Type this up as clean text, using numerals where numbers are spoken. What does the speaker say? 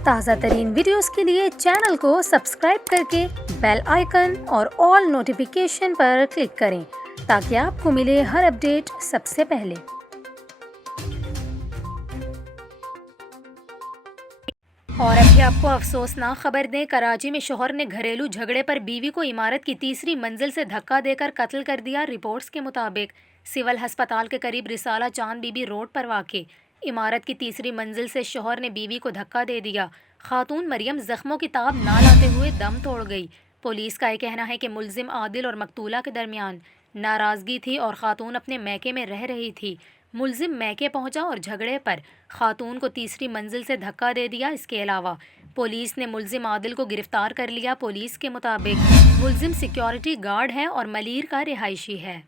ताज़ा तरीन वीडियोस के लिए चैनल को सब्सक्राइब करके बेल आइकन और ऑल नोटिफिकेशन पर क्लिक करें ताकि आपको मिले हर अपडेट सबसे पहले। और अभी आपको अफसोसनाक खबर दें, कराची में शोहर ने घरेलू झगड़े पर बीवी को इमारत की तीसरी मंजिल से धक्का देकर कत्ल कर दिया। रिपोर्ट्स के मुताबिक सिविल हस्पताल के करीब रिसाला चांद बीबी रोड पर वाक़े इमारत की तीसरी मंजिल से शोहर ने बीवी को धक्का दे दिया। खातून मरियम जख्मों की ताब ना लाते हुए दम तोड़ गई। पुलिस का यह कहना है कि मुलजिम आदिल और मकतूला के दरमियान नाराज़गी थी और खातून अपने मैके में रह रही थी। मुलजिम मैके पहुंचा और झगड़े पर खातून को तीसरी मंजिल से धक्का दे दिया। इसके अलावा पुलिस ने मुलजिम आदिल को गिरफ्तार कर लिया। पुलिस के मुताबिक मुलजिम सिक्योरिटी गार्ड है और मलीर का रिहायशी है।